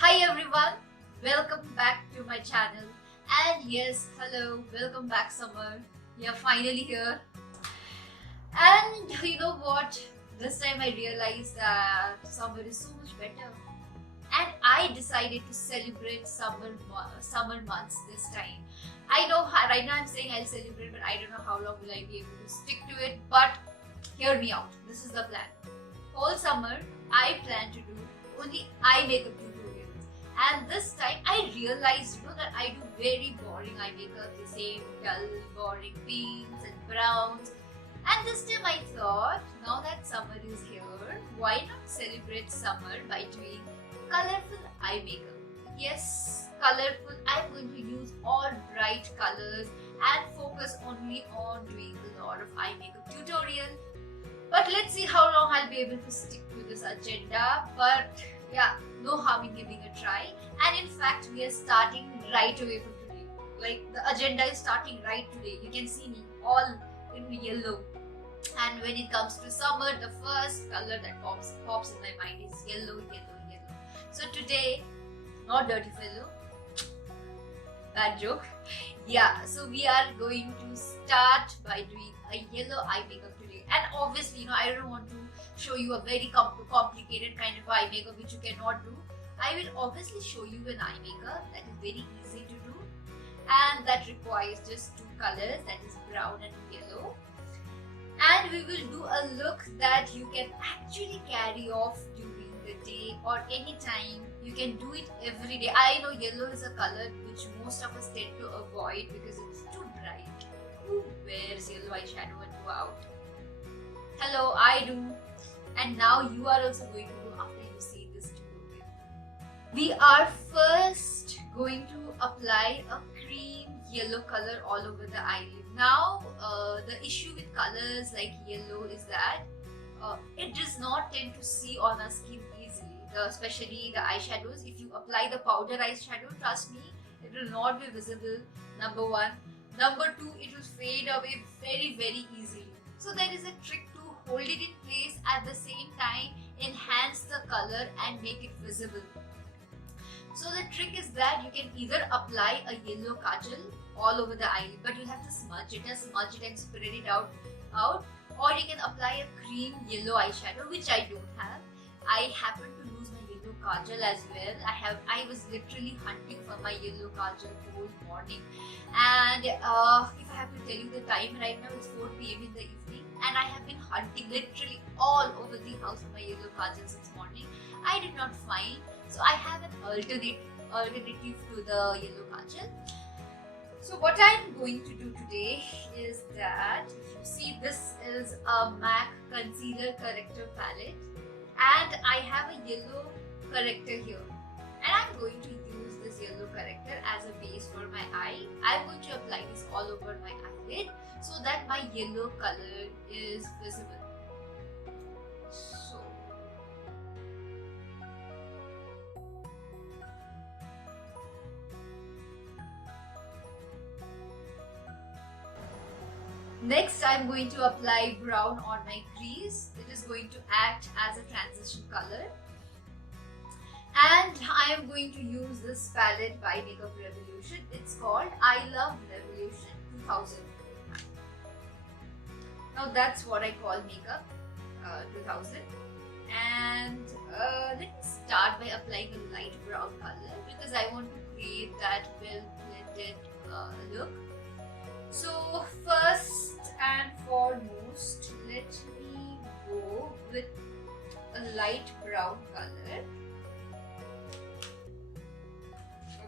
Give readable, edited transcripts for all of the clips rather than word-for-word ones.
Hi everyone, welcome back to my channel. And yes, hello, welcome back Summer. You're finally here. And you know what? This time I realized that summer is so much better. And I decided to celebrate summer months this time. I know right now I'm saying I'll celebrate, but I don't know how long will I be able to stick to it. But hear me out. This is the plan. Whole summer I plan to do only eye makeup tutorials. And this time I realized, that I do very boring eye makeup, the same dull, boring pinks and browns. And this time I thought, now that summer is here, why not celebrate summer by doing colorful eye makeup? Yes, colorful. I'm going to use all bright colors and focus only on doing a lot of eye makeup tutorial. But let's see how long I'll be able to stick to this agenda. But yeah, no harm in giving a try. And in fact, we are starting right away from today. Like the agenda is starting right today. You can see me all in yellow. And when it comes to summer, the first color that pops in my mind is yellow, yellow, yellow. So today, not dirty fellow, bad joke. Yeah, so we are going to start by doing a yellow eye makeup today. And obviously, I don't want to show you a very complicated kind of eye makeup which you cannot do. I will obviously show you an eye makeup that is very easy to do and that requires just two colors, that is brown and yellow. And we will do a look that you can actually carry off during the day or anytime. You can do it every day. I know yellow is a color which most of us tend to avoid because it's too bright. Who wears yellow eyeshadow and go out? Hello, I do. And now you are also going to do after you see this tutorial. We are first going to apply a cream yellow color all over the eyelid. Now, the issue with colors like yellow is that it does not tend to see on our skin easily, especially the eyeshadows. If you apply the powder eyeshadow, trust me, it will not be visible, number one. Number two, it will fade away very, very easily. So there is a trick to hold it in place at the same time, enhance the color and make it visible. So the trick is that you can either apply a yellow kajal all over the eyelid, but you have to smudge it and spread it out, or you can apply a cream yellow eyeshadow, which I don't have. I happen to lose my yellow kajal as well. I was literally hunting for my yellow kajal whole morning, and if I have to tell you the time right now, it's 4 p.m. in the evening, and I have been hunting literally all over the house for my yellow kajal since morning. I did not find, so I have an alternative to the yellow kajal. So what I'm going to do today is that, if you see, this is a MAC concealer corrector palette and I have a yellow corrector here, and I'm going to use this yellow corrector as a base for my eye. I'm going to apply this all over my eyelid so that my yellow color is visible. So next, I'm going to apply brown on my crease. It is going to act as a transition color. And I am going to use this palette by Makeup Revolution. It's called I Love Revolution 2000. Now that's what I call Makeup 2000. And let me start by applying a light brown color because I want to create that well blended look. So first and foremost, let me go with a light brown color.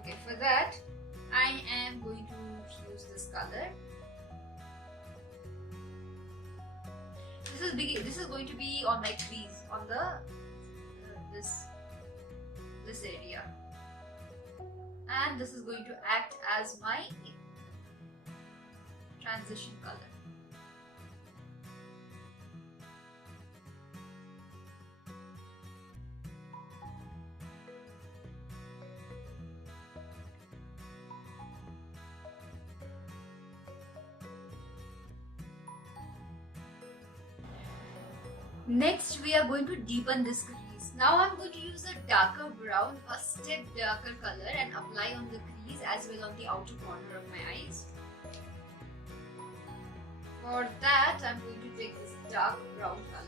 Okay, for that I am going to use this color. This is going to be on my crease, on the this area, and this is going to act as my transition color. Next, we are going to deepen this crease. eyes. Now I'm going to use a darker brown, a step darker color, and apply on the crease as well on the outer corner of my eyes. For that, I'm going to take this dark brown color.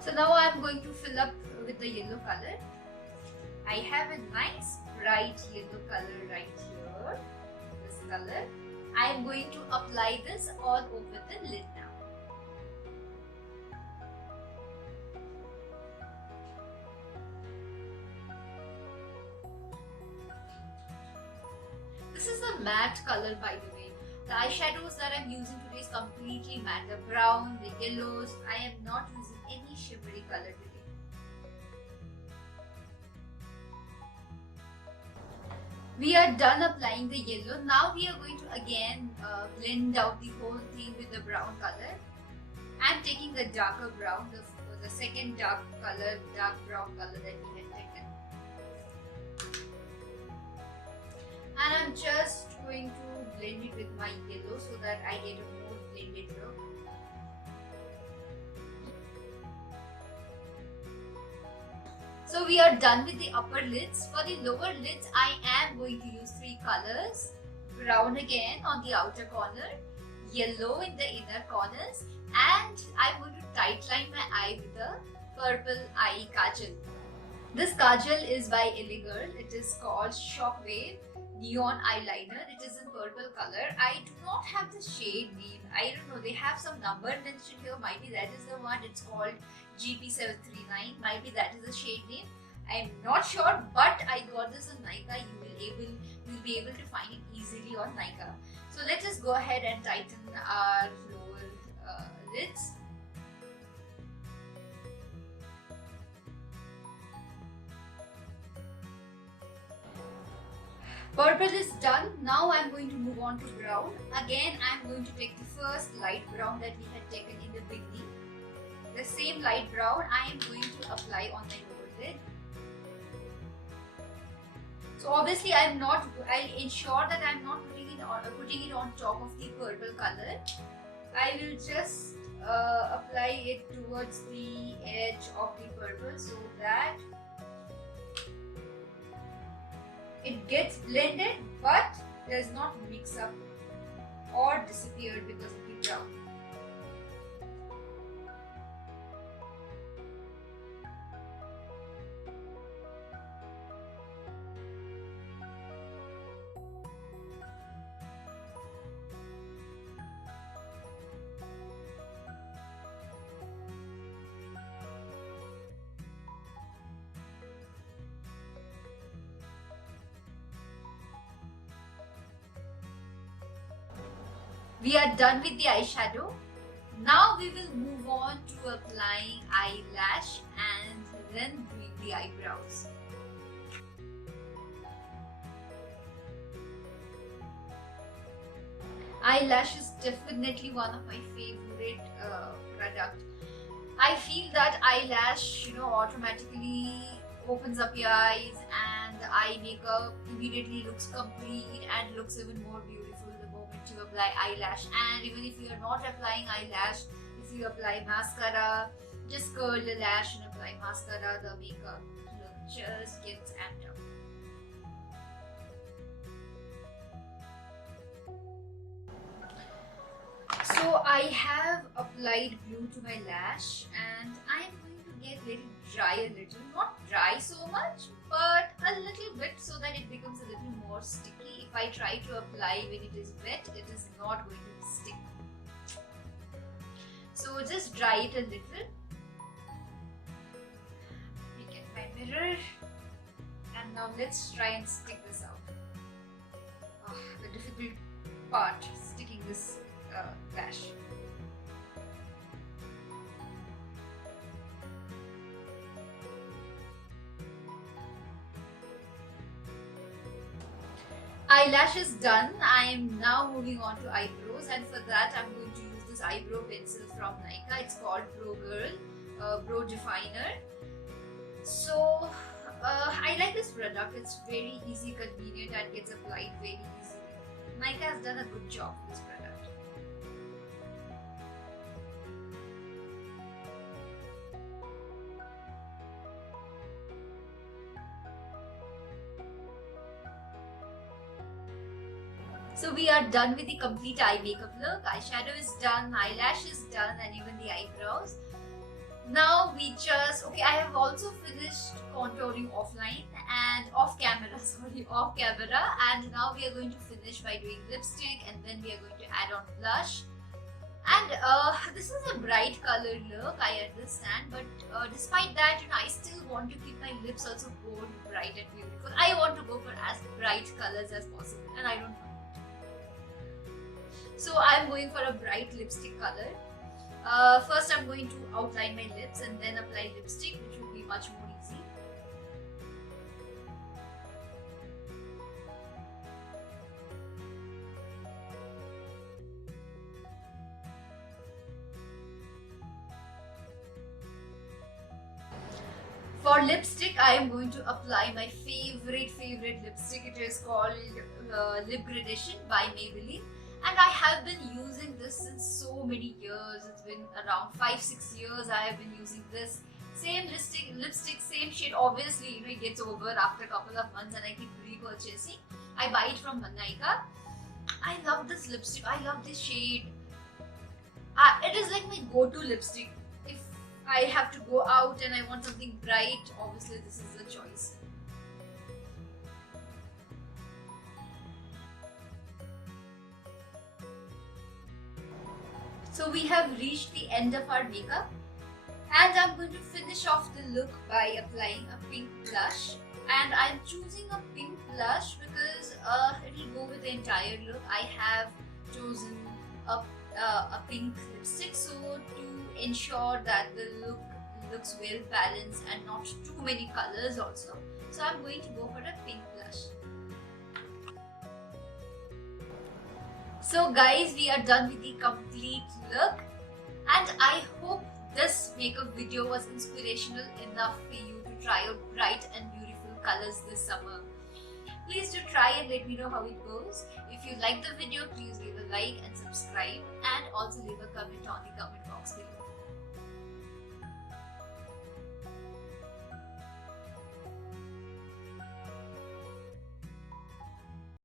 So now I am going to fill up with the yellow color. I have a nice bright yellow color right here, this color. I am going to apply this all over the lid now. This is a matte color, by the way. The eyeshadows that I am using today is completely matte. The brown, the yellows, I am not using any shimmery color today. We are done applying the yellow. Now we are going to again blend out the whole thing with the brown color. I am taking the darker brown, the second dark brown color that we had taken. And I'm just going to blend it with my yellow so that I get a more blended look. So we are done with the upper lids. For the lower lids, I am going to use 3 colors. Brown again on the outer corner, yellow in the inner corners, and I'm going to tightline my eye with the purple eye kajal. This kajal is by Elegirl. It is called Shockwave Neon Eyeliner. It is in purple color. I do not have the shade name. I don't know. They have some number mentioned here. Might be that is the one. It's called GP739. Might be that is the shade name. I am not sure, but I got this on Nykaa. You'll be able to find it easily on Nykaa. So let us go ahead and tighten our lower lids. Purple is done. Now I am going to move on to brown. Again, I am going to take the first light brown that we had taken in the beginning. The same light brown I am going to apply on my lower lid. So obviously I'll ensure that I'm not putting it on top of the purple color. I will just apply it towards the edge of the purple so that it gets blended but does not mix up or disappear because of the brown. We are done with the eyeshadow. Now we will move on to applying eyelash and then doing the eyebrows. Eyelash is definitely one of my favorite product. I feel that eyelash, automatically opens up your eyes and the eye makeup immediately looks complete and looks even more beautiful the moment you apply eyelash. And even if you are not applying eyelash, if you apply mascara, just curl the lash and apply mascara, the makeup look just gets amped up. So I have applied glue to my lash and I am going to get a little, not dry so much, but a little bit so that it becomes a little more sticky. If I try to apply when it is wet, it is not going to stick. So just dry it a little. We get my mirror and now let's try and stick this out. The difficult part, sticking this lash. Eyelash is done. I am now moving on to eyebrows, and for that I'm going to use this eyebrow pencil from Nykaa. It's called Pro Girl. Brow Definer. So I like this product. It's very easy, convenient, and gets applied very easily. Nykaa has done a good job with this product. So we are done with the complete eye makeup look. Eyeshadow is done, eyelash is done, and even the eyebrows. Now we just, okay, I have also finished contouring offline and off camera, off camera. And now we are going to finish by doing lipstick, and then we are going to add on blush. And this is a bright colored look, I understand, but despite that, I still want to keep my lips also bold, bright and beautiful. I want to go for as bright colors as possible, and I don't. So I'm going for a bright lipstick color. First I'm going to outline my lips and then apply lipstick, which will be much more easy. For lipstick, I am going to apply my favorite lipstick. It is called Lip Gradation by Maybelline. And I have been using this since so many years. It's been around 5-6 years I have been using this. Same lipstick, same shade. Obviously, it gets over after a couple of months and I keep repurchasing. I buy it from Nykaa. I love this lipstick. I love this shade. It is like my go-to lipstick. If I have to go out and I want something bright, obviously this is the choice. So we have reached the end of our makeup, and I'm going to finish off the look by applying a pink blush. And I'm choosing a pink blush because it will go with the entire look. I have chosen a pink lipstick, so to ensure that the look looks well balanced and not too many colors also. So I'm going to go for a pink blush. So guys, we are done with the complete look, and I hope this makeup video was inspirational enough for you to try out bright and beautiful colors this summer. Please do try and let me know how it goes. If you like the video, please leave a like and subscribe, and also leave a comment on the comment box below.